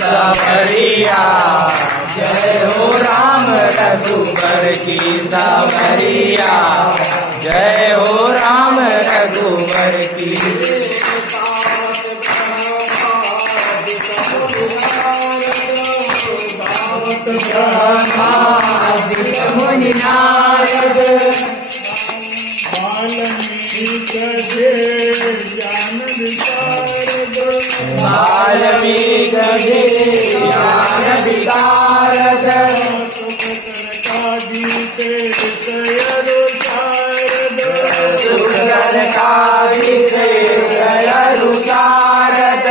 सावरिया जय हो राम रघुबर की सावरिया जय हो राम रघुबर की मुनि नारद वाल्मीकि ज्ञान विशारद सुंदर कादिक दयालु शारद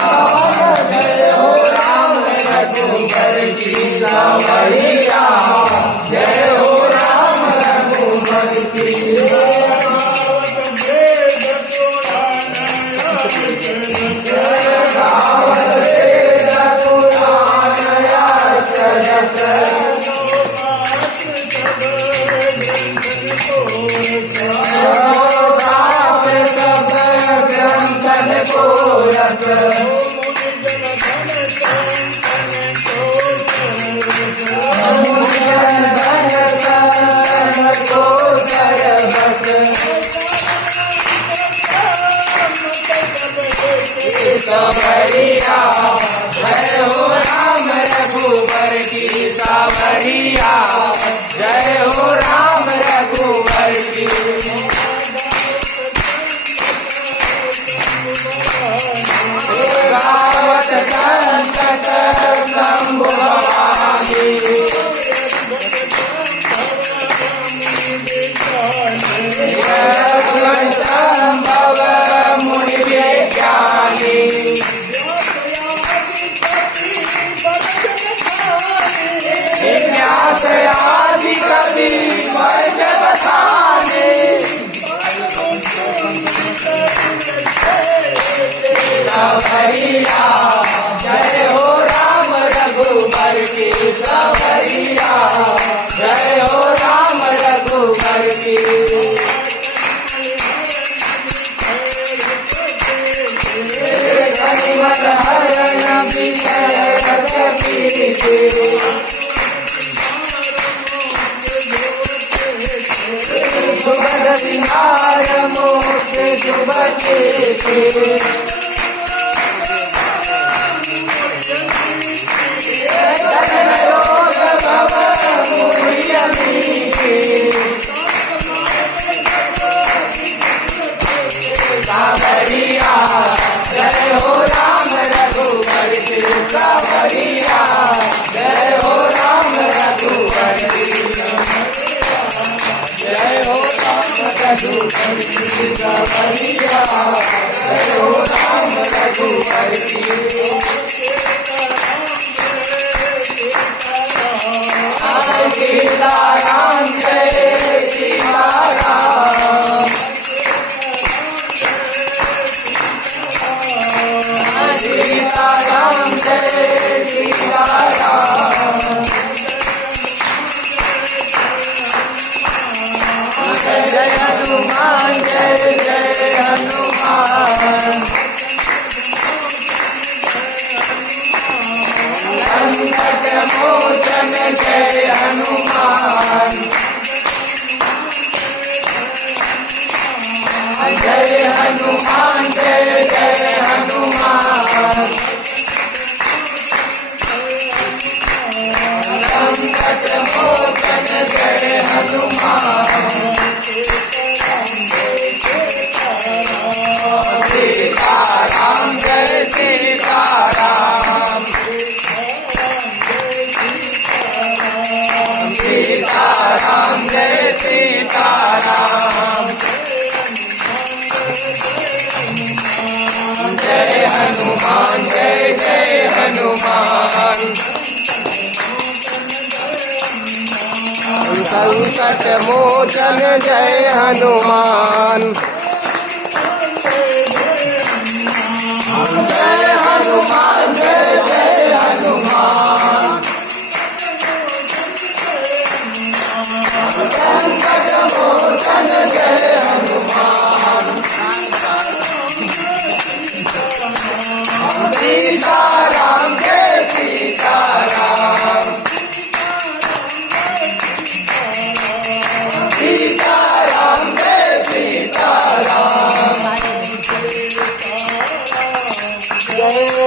जय हो राम रघुबर की सावरिया जय हो राम रघुबर की सावरिया जय हो राम रघुबर की सावरिया जय हो राम रघुबर की गावत संतत शंभु भवानी संभव मुनि विज्ञानी विन्यास आदि कवि वर्ग बसाने सावरिया जय हो राम रघुबर की सावरिया जय हो राम रघुबर की कलिवल हरण विषय रस पीते सुबद सिंहार मोक्ष शुभचे सावरिया जय हो राम रघुबर की सावरिया जय हो राम रघुबर की जय हो राम रघुबर की सावरिया जय हो राम रघुबर की सीताराम जय सीताराम सीताराम जय सीताराम जय हनुमान जय जय हनुमान संकट मोचन जय हनुमान जय हनुमान जय जय हनुमान संकट मोचन जय हनुमान सीताराम जय सीताराम सीताराम जय सीताराम जय हनुमान जय जय हनुमान संकट मोचन जय हनुमान जय हनुमान जय जय हनुमान जय